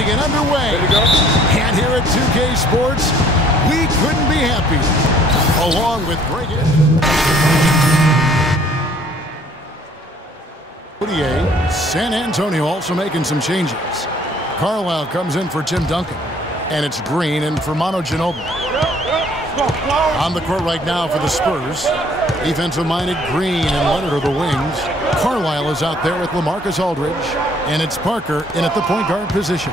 to get underway. And here at 2K Sports, we couldn't be happier. Along with great San Antonio also making some changes. Carlisle comes in for Tim Duncan. And it's Green in for Manu Ginobili. On the court right now for the Spurs. Defensive-minded Green and Leonard are the wings. Carlisle is out there with LaMarcus Aldridge. And it's Parker in at the point guard position.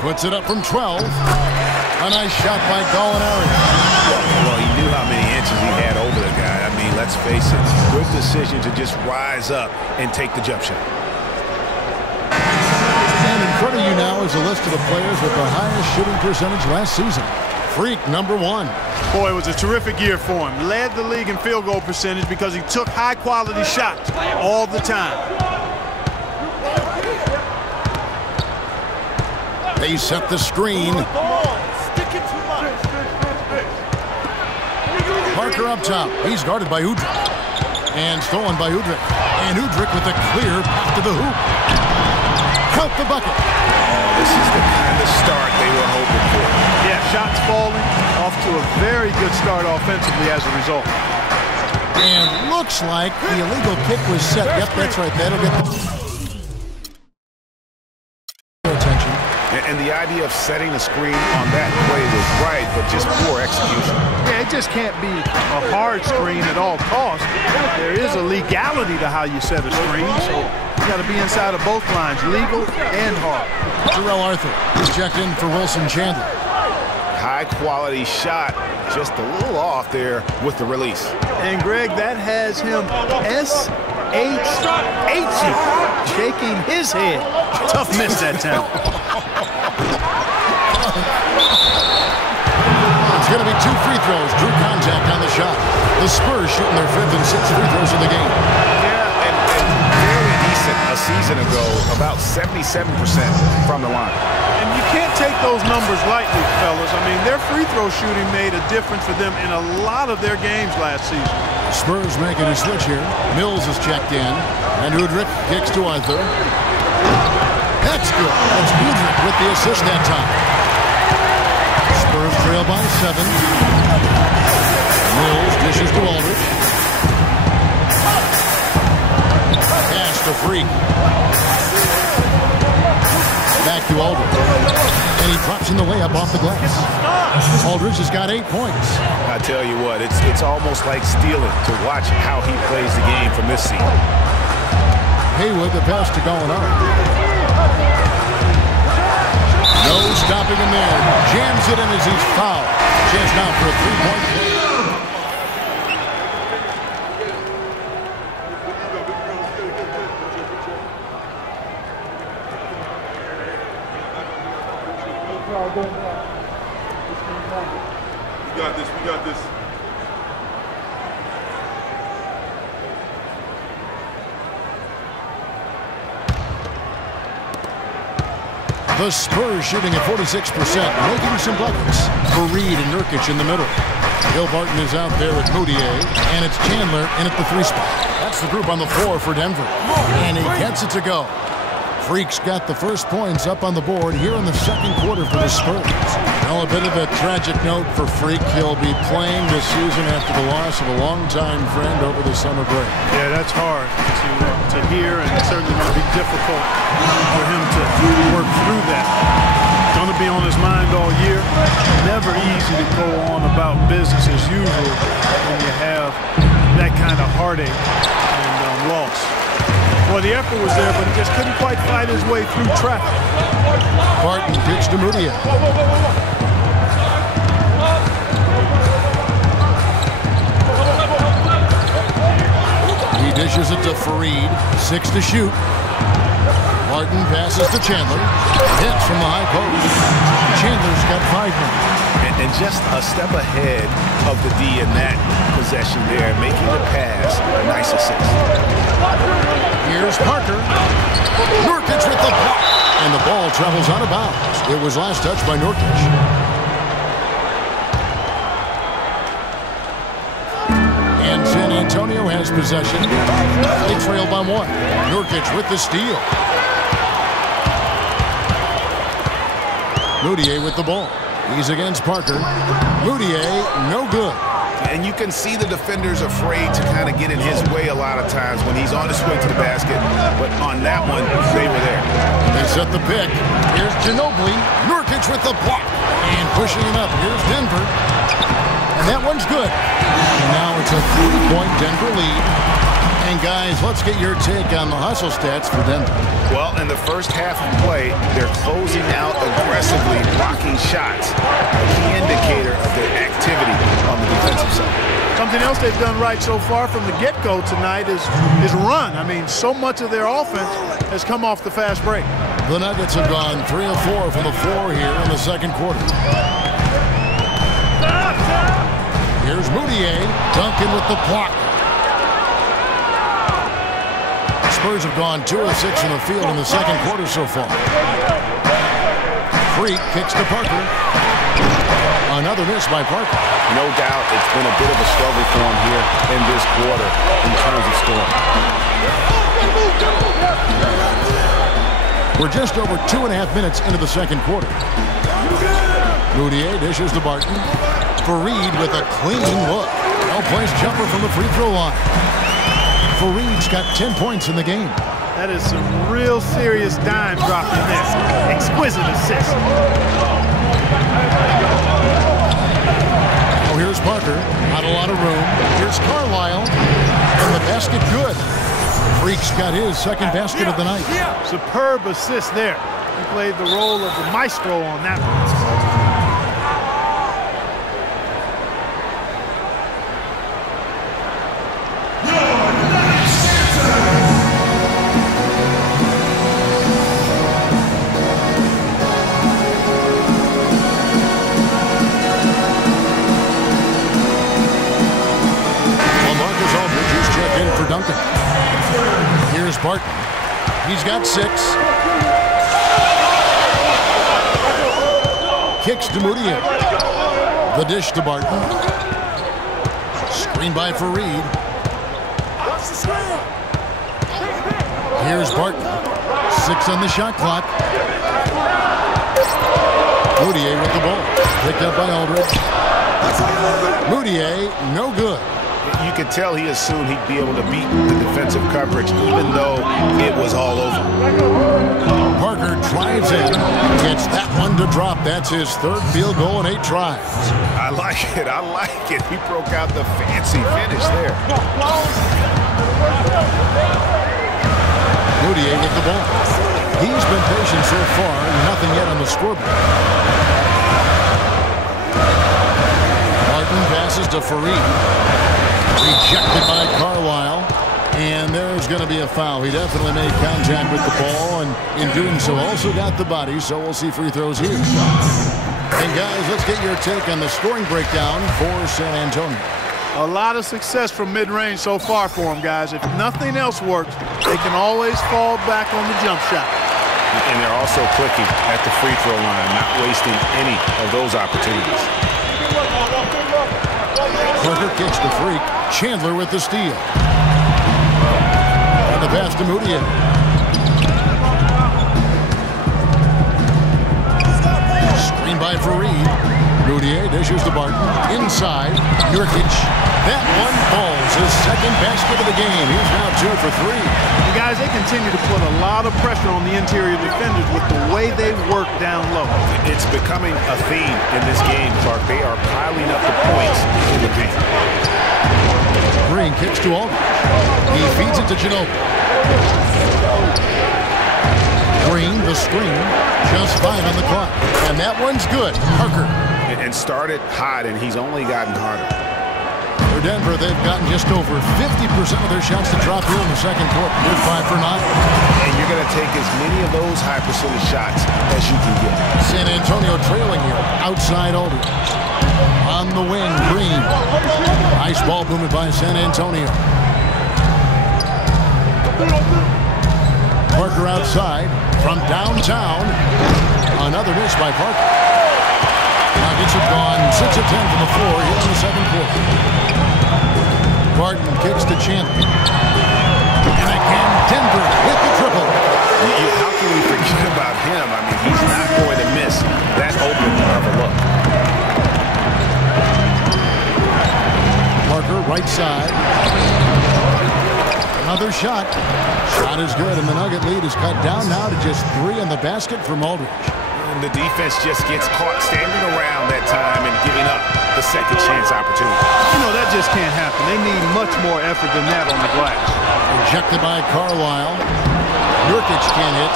Puts it up from 12. A nice shot by Gallinari. Well, he knew how many inches he had over the guy. I mean, let's face it. Good decision to just rise up and take the jump shot. And in front of you now is a list of the players with the highest shooting percentage last season. Freak, number 1. Boy, it was a terrific year for him. Led the league in field goal percentage because he took high-quality shots all the time. They set the screen. Parker up top. He's guarded by Udrih. And stolen by Udrih. And Udrih with a clear path to the hoop. Count the bucket. Oh, this is the kind of start they were hoping for. Yeah, shots falling. Off to a very good start offensively as a result. And looks like the illegal kick was set. Yep, that's right. That'll get the attention. And the idea of setting the screen on that play was right, but just poor execution. Yeah, it just can't be a hard screen at all costs. There is a legality to how you set a screen, so you got to be inside of both lines, legal and hard. Terrell Arthur is checked in for Wilson Chandler. High-quality shot, just a little off there with the release. And, Greg, that has him S-H-H-ing, shaking his head. Tough miss that time. It's going to be 2 free throws. Drew contact on the shot. The Spurs shooting their 5th and 6th free throws of the game. Yeah, and very decent a season ago, about 77% from the line. And you can't take those numbers lightly, fellas. I mean, their free throw shooting made a difference for them in a lot of their games last season. Spurs making a switch here. Mills is checked in. And Udrih kicks to Arthur. That's good. That's Udrih with the assist that time. Spurs trail by 7. Mills dishes to Aldridge. Pass to Freak. Back to Aldridge. And he drops in the layup off the glass. Aldridge has got 8 points. I tell you what, it's almost like stealing to watch how he plays the game from this seat. Haywood, the pass to Gallinari. No stopping him there. Jams it in as he's fouled. Chance now for a 3-point play. We got this. We got this. The Spurs shooting at 46%, making some buckets. For Reed and Nurkic in the middle. Bill Barton is out there with Moutier, and it's Chandler in at the 3 spot. That's the group on the floor for Denver. And he gets it to go. Freak's got the first points up on the board here in the 2nd quarter for the Spurs. Well, a bit of a tragic note for Freak. He'll be playing this season after the loss of a longtime friend over the summer break. Yeah, that's hard to hear, and it's certainly going to be difficult for him to work through that. Going to be on his mind all year. Never easy to go on about business as usual when you have that kind of heartache and loss. Well, the effort was there, but he just couldn't quite fight his way through traffic. Barton kicks to Moutier. He dishes it to Fareed. 6 to shoot. Barton passes to Chandler. Hits from the high post. Chandler's got 5 minutes. And just a step ahead of the D in that possession there, making the pass a nice assist. Here's Parker. Nurkic with the block. And the ball travels out of bounds. It was last touched by Nurkic. And San Antonio has possession. They trail by 1. Nurkic with the steal. Moutier with the ball. He's against Parker. Moutier, no good. And you can see the defenders afraid to kind of get in his way a lot of times when he's on his way to the basket. But on that one, they were there. They set the pick. Here's Ginobili. Nurkic with the block. And pushing it up. Here's Denver. And that one's good. And now it's a 3-point Denver lead. And guys, let's get your take on the hustle stats for Denver. Well, in the first half of play, they're closing out aggressively, blocking shots. A key indicator of their activity on the defensive side. Something else they've done right so far from the get-go tonight is run. I mean, so much of their offense has come off the fast break. The Nuggets have gone 3 of 4 from the floor here in the second quarter. Here's Moutier. Duncan with the block. Spurs have gone 2 of 6 in the field in the second quarter so far. Freak kicks to Parker. Another miss by Parker. No doubt it's been a bit of a struggle for him here in this quarter in terms of scoring. We're just over 2.5 minutes into the second quarter. Moutier dishes to Barton. Fareed with a clean look. No-place jumper from the free throw line. Fareed's got 10 points in the game. That is some real serious dime dropping there. Exquisite assist. Oh, here's Parker. Not a lot of room. Here's Carlisle. And the basket good. Freak's got his second basket of the night. Superb assist there. He played the role of the maestro on that one. Duncan. Here's Barton. He's got 6. Kicks to Moutier. The dish to Barton. Screen by Fareed. Here's Barton. 6 on the shot clock. Moutier with the ball. Picked up by Aldridge. Moutier, no good. You could tell he assumed he'd be able to beat the defensive coverage, even though it was all over. Parker drives in, gets that one to drop. That's his 3rd field goal in 8 tries. I like it. I like it. He broke out the fancy finish there. Moutier with the ball. He's been patient so far. Nothing yet on the scoreboard. Martin passes to Fareed. Rejected by Carlisle, and there's going to be a foul. He definitely made contact with the ball, and in doing so also got the body, so we'll see free throws here. And guys, let's get your take on the scoring breakdown for San Antonio. A lot of success from mid-range so far for them, guys. If nothing else works, they can always fall back on the jump shot. And they're also clicking at the free throw line, not wasting any of those opportunities. Parker kicks the Freak. Chandler with the steal. And the pass to Moutier. Screen by Fareed. Moutier dishes to Barton. Inside. Nurkic. That one falls. His second basket of the game. He's now 2 for 3. And guys, they continue to put a lot of pressure on the interior defenders with the way they work down low. It's becoming a theme in this game, Clark. They are piling up the points in the paint. Green kicks to Aldridge. He feeds it to Ginobili. Green, the screen. Just 5 on the clock. And that one's good. Parker. And started hot, and he's only gotten harder. For Denver, they've gotten just over 50% of their shots to drop here in the second quarter. You're 5 for 9. And you're going to take as many of those high percentage shots as you can get. San Antonio trailing here. Outside Aldridge. On the wing, Green. Nice ball movement by San Antonio. Parker outside from downtown. Another miss by Parker. Nuggets have gone 6 of 10 from the floor here in the second quarter. Barton kicks to Chandler. And again, Denver with the triple. How can we forget about him? I mean, he's not going to miss that right side. Another shot. Shot is good, and the Nugget lead is cut down now to just 3 in the basket from Aldridge. And the defense just gets caught standing around that time and giving up the second chance opportunity. You know, that just can't happen. They need much more effort than that on the glass. Rejected by Carlisle. Nurkic can't hit.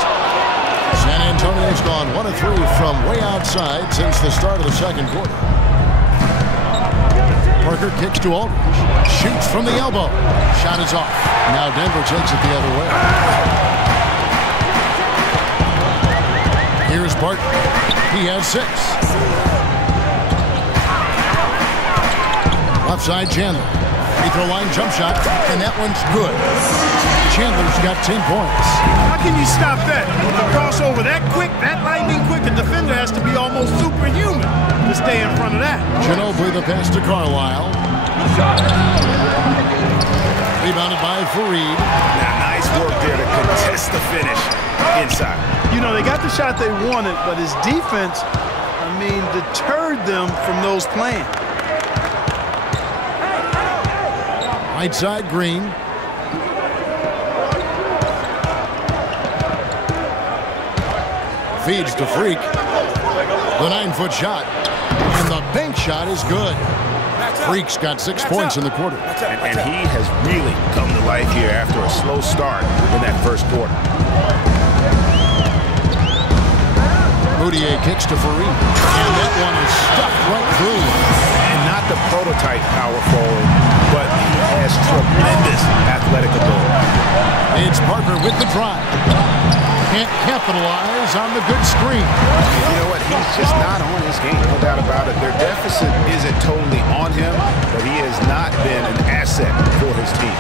San Antonio's gone 1 of 3 from way outside since the start of the second quarter. Parker kicks to Aldridge. Shoots from the elbow. Shot is off. Now Denver takes it the other way. Here's Barton. He has 6. Left side, Chandler. Free throw line jump shot, and that one's good. Chandler's got 10 points. How can you stop that? The crossover that quick, that lightning quick, a defender has to be almost superhuman to stay in front of that. Ginobili the pass to Carlisle. Rebounded by Fareed. Now, nice work there to contest the finish inside. You know, they got the shot they wanted, but his defense, deterred them from those plans. Right side, Green. Feeds to Freak. The 9-foot shot. And the bank shot is good. Freak's got 6 points in the quarter. And he has really come to life here after a slow start in that first quarter. Moutier kicks to Fareed. And that one is stuffed right through. And not the prototype power forward, but he has tremendous athletic ability. It's Parker with the drive. Can't capitalize on the good screen. You know what? He's just not on his game, no doubt about it. Their deficit isn't totally on him, but he has not been an asset for his team.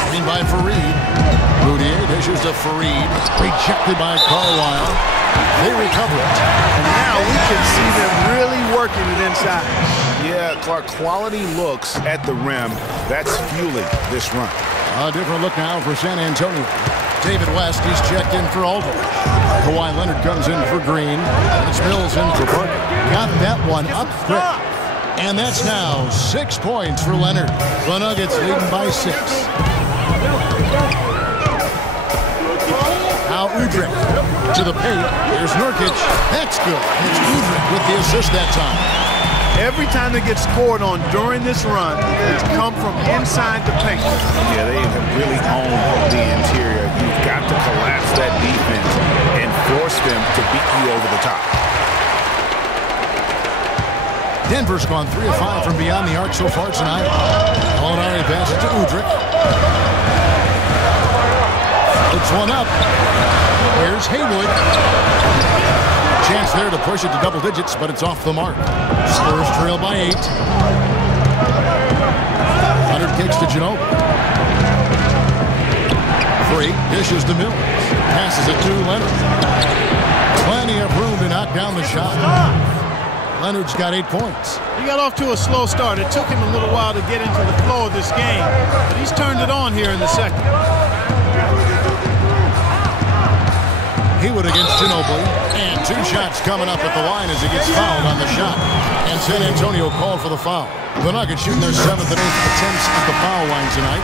Screen by Fareed. Moutier dishes to Fareed. Rejected by Carlisle. They recover it. And now we can see them really working it inside. Yeah, Clark, quality looks at the rim. That's fueling this run. A different look now for San Antonio. David West, he's checked in for Aldridge. Kawhi Leonard comes in for Green. And it's Mills in for Parker. Got that one up quick. And that's now 6 points for Leonard. The Nuggets leading by 6. Now Udrih to the paint. Here's Nurkic. That's good. It's Udrih with the assist that time. Every time they get scored on during this run, it's come from inside the paint. Yeah, they have really owned the interior. You've got to collapse that defense and force them to beat you over the top. Denver's gone 3 of 5 from beyond the arc so far tonight. Molinari passes to Udrih. Puts one up. Here's Haywood. Chance there to push it to double digits, but it's off the mark. Spurs trail by 8. Leonard kicks to Ginobili. Free dishes to Mills. Passes it to Leonard. Plenty of room to knock down the shot. Leonard's got 8 points. He got off to a slow start. It took him a little while to get into the flow of this game, but he's turned it on here in the second. Haywood against Ginobili, and 2 shots coming up at the line as he gets fouled on the shot. And San Antonio called for the foul. The Nuggets shooting their 7th and 8th attempts at the foul line tonight.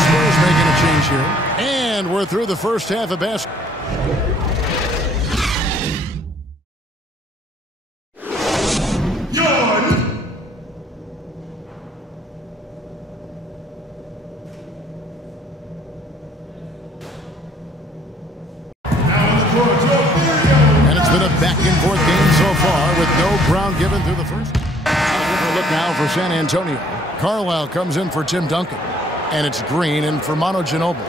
Spurs making a change here. And we're through the first half of basketball. Back-and-forth game so far with no ground given through the first. A look now for San Antonio. Carlisle comes in for Tim Duncan. And it's Green in for Manu Ginobili.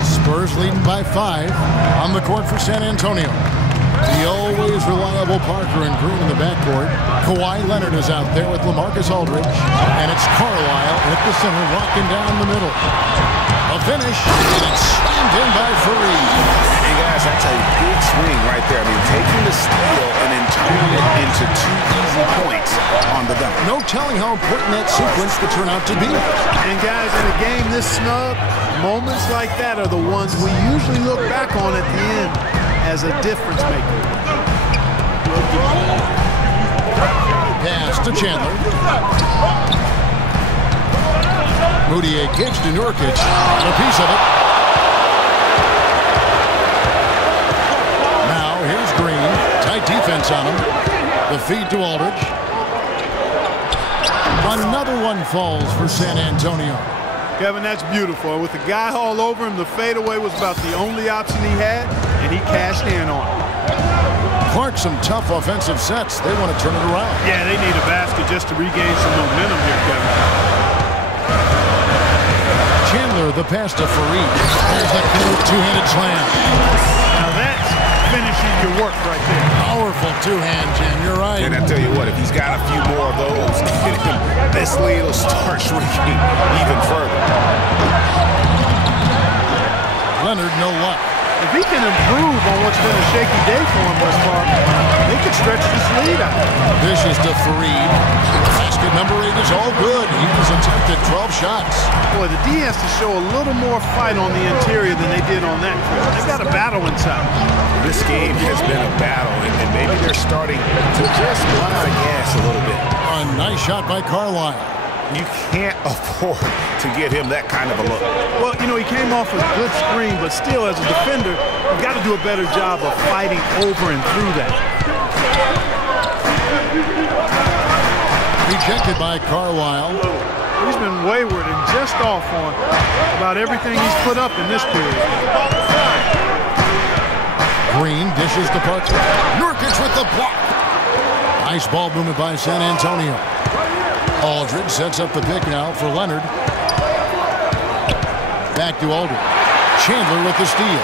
Spurs leading by 5 on the court for San Antonio. The always reliable Parker and Green in the backcourt. Kawhi Leonard is out there with LaMarcus Aldridge. And it's Carlisle at the center, locking down the middle. A finish, and it's slammed in by Fareed. Hey guys, That's a big swing right there. I mean, taking the steal and then turning it into 2 easy points on the dunk. No telling how important that sequence could turn out to be. And guys, in a game this snug, moments like that are the ones we usually look back on at the end as a difference maker. Pass to Chandler. Moutier gives to Nurkic. A piece of it. Now here's Green. Tight defense on him. The feed to Aldridge. Another one falls for San Antonio. Kevin, that's beautiful. With the guy all over him, the fadeaway was about the only option he had, and he cashed in on it. Clark, some tough offensive sets. They want to turn it around. Yeah, they need a basket just to regain some momentum here, Kevin. Chandler, the pass to Fareed. There's that two-handed slam. Now that's finishing your work right there. Powerful two-hand jam. You're right. And I tell you what, if he's got a few more of those, this lead will start shrinking even further. Leonard, no luck. If he can improve on what's been a shaky day for him thus far, they could stretch this lead out. Vicious to Fareed. Basket number 8 is all good. He has attempted 12 shots. Boy, the D has to show a little more fight on the interior than they did on that trip. They got a battle inside. This game has been a battle, and maybe they're starting to just run out of gas a little bit. A nice shot by Carlisle. You can't afford to get him that kind of a look. Well, you know, he came off a good screen, but still, as a defender, you've got to do a better job of fighting over and through that. Rejected by Carlisle. He's been wayward and just off on about everything he's put up in this period. Green dishes to Parker. Nurkic with the block. Nice ball movement by San Antonio. Aldridge sets up the pick now for Leonard. Back to Aldridge. Chandler with the steal.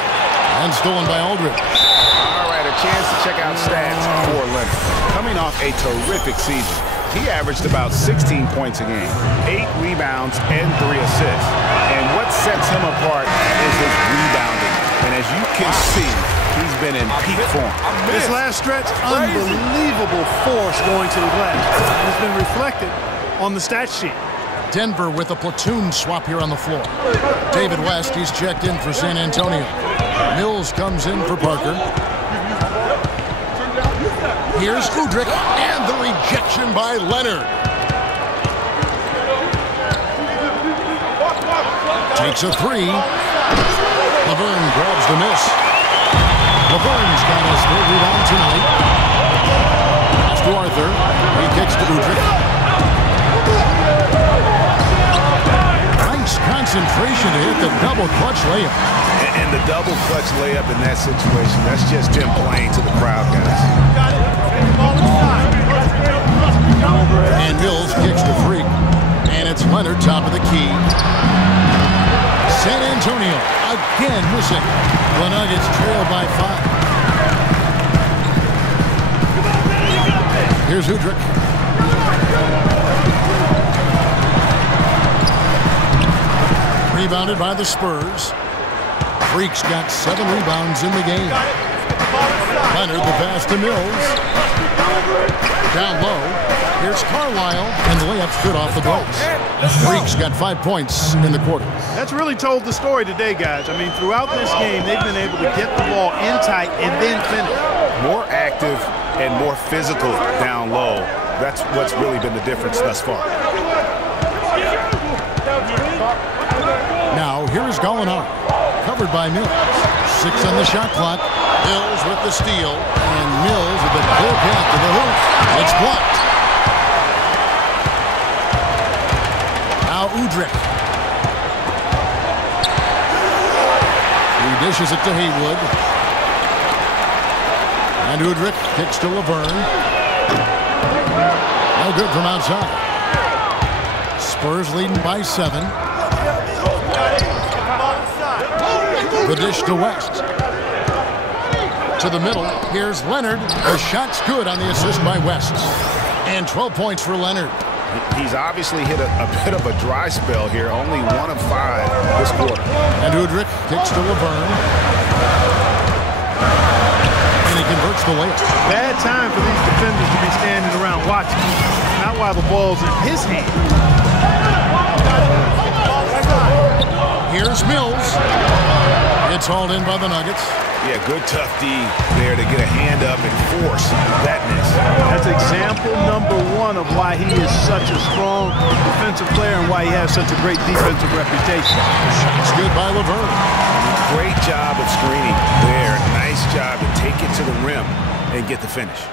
And stolen by Aldridge. All right, a chance to check out stats for Leonard. Coming off a terrific season, he averaged about 16 points a game, 8 rebounds, and 3 assists. And what sets him apart is his rebounding. And as you can see, he's been in peak form. This last stretch, unbelievable force going to the glass. It's been reflected on the stat sheet. Denver with a platoon swap here on the floor. David West, he's checked in for San Antonio. Mills comes in for Parker. Here's Udrih, and the rejection by Leonard. Takes a 3. Laverne grabs the miss. Laverne's got his 3rd rebound tonight. Pass to Arthur. He kicks to Udrih. Nice concentration to hit the double clutch layup. And the double clutch layup in that situation, that's just him playing to the crowd, guys. And Mills kicks to Freak. And it's Leonard, top of the key. San Antonio again missing. The Nuggets trail by 5. Here's Udrih. Rebounded by the Spurs. Freak's got 7 rebounds in the game. Leonard, the pass to Mills. Down low. Here's Carlisle, and the layup's good off the glass. Freak's got 5 points in the quarter. That's really told the story today, guys. I mean, throughout this game, they've been able to get the ball in tight and then finish. More active and more physical down low. That's what's really been the difference thus far. Now, here is Gallinari, covered by Mills. 6 on the shot clock. Mills with the steal, and Mills with a clear path to the hoop. It's blocked. Now Udrih. He dishes it to Haywood. And Udrih kicks to Laverne. No good from outside. Spurs leading by 7. The dish to West. To the middle. Here's Leonard. The shot's good on the assist by West. And 12 points for Leonard. He's obviously hit a bit of a dry spell here. Only 1 of 5 this quarter. And Udrih kicks to Laverne. And he converts the layup. Bad time for these defenders to be standing around watching. Not while the ball's in his hand. Here's Mills. It's hauled in by the Nuggets. Yeah, good tough D there to get a hand up and force that miss. That's example number one of why he is such a strong defensive player and why he has such a great defensive reputation. It's good by LeVert. Great job of screening there. Nice job to take it to the rim and get the finish.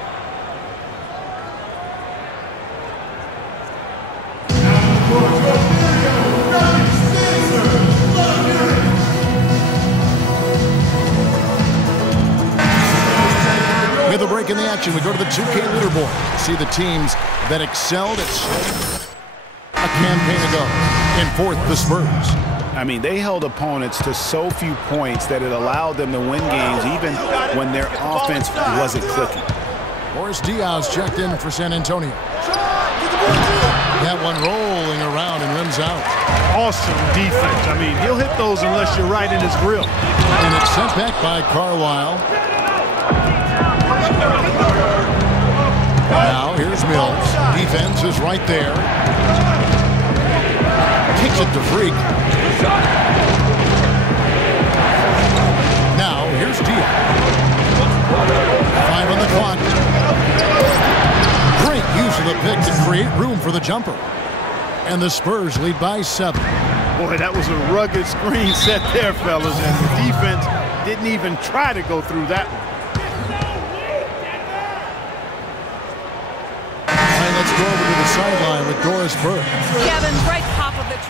With a break in the action, we go to the 2K leaderboard. See the teams that excelled at a campaign ago. In fourth, the Spurs. I mean, they held opponents to so few points that it allowed them to win games even when their offense wasn't clicking. Boris Diaz checked in for San Antonio. That one rolling around and rims out. Awesome defense. I mean, he'll hit those unless you're right in his grill. And it's sent back by Carlisle. Now here's Mills. Defense is right there. Kicks it to Freak. Now here's Diaz. 5 on the clock. Great use of the pick to create room for the jumper. And the Spurs lead by 7. Boy, that was a rugged screen set there, fellas, and the defense didn't even try to go through that one. And let's go over to the sideline with Doris Burke. Kevin, right Popovich.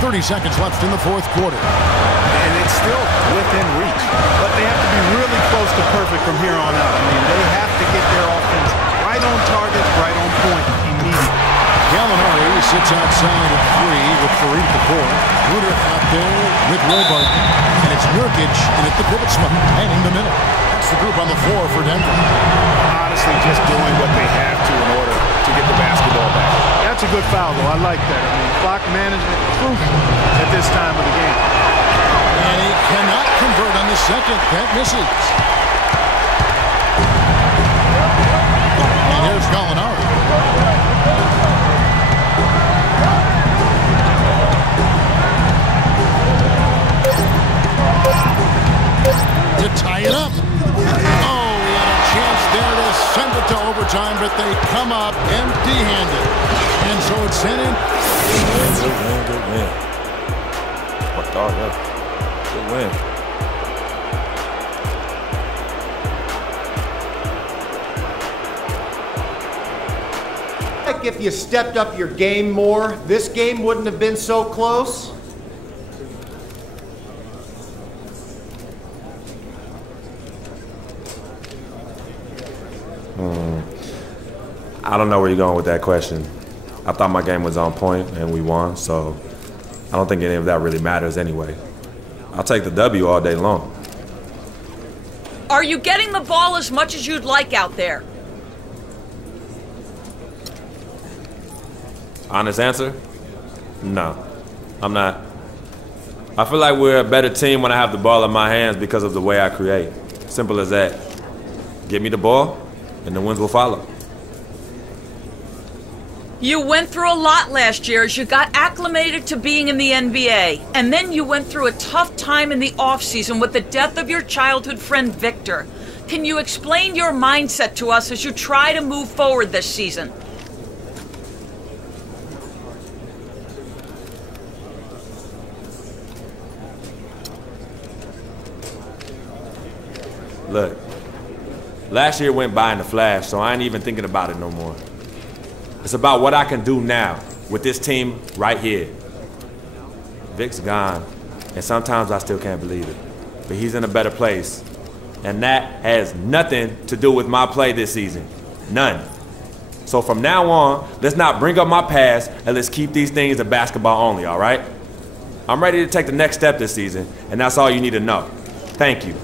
30 seconds left in the fourth quarter. And it's still within reach. But they have to be really close to perfect from here on out. I mean, they have to get their offense right on target, right on point immediately. Gallinari sits outside at 3 with Fareed at the 4. Ruder out there with Wilbert. And it's Nurkic and at the pivot spot, manning the middle. That's the group on the floor for Denver. Honestly, just doing what they have to in order to get the basketball back. That's a good foul, though. I like that. I mean, clock management crucial at this time of the game. And he cannot convert on the second. That misses. And here's Gallinari. To tie it up. Oh, he had a chance there to send it to overtime, but they come up empty-handed. And so it's sent in. Good win. Worked hard up. Good win. Like if you stepped up your game more, this game wouldn't have been so close. I don't know where you're going with that question. I thought my game was on point and we won, so I don't think any of that really matters anyway. I'll take the W all day long. Are you getting the ball as much as you'd like out there? Honest answer? No, I'm not. I feel like we're a better team when I have the ball in my hands because of the way I create. Simple as that. Give me the ball, and the wins will follow. You went through a lot last year as you got acclimated to being in the NBA. And then you went through a tough time in the offseason with the death of your childhood friend, Victor. Can you explain your mindset to us as you try to move forward this season? Look, last year went by in a flash, so I ain't even thinking about it no more. It's about what I can do now with this team right here. Vic's gone, and sometimes I still can't believe it. But he's in a better place, and that has nothing to do with my play this season. None. So from now on, let's not bring up my past, and let's keep these things to basketball only, all right? I'm ready to take the next step this season, and that's all you need to know. Thank you.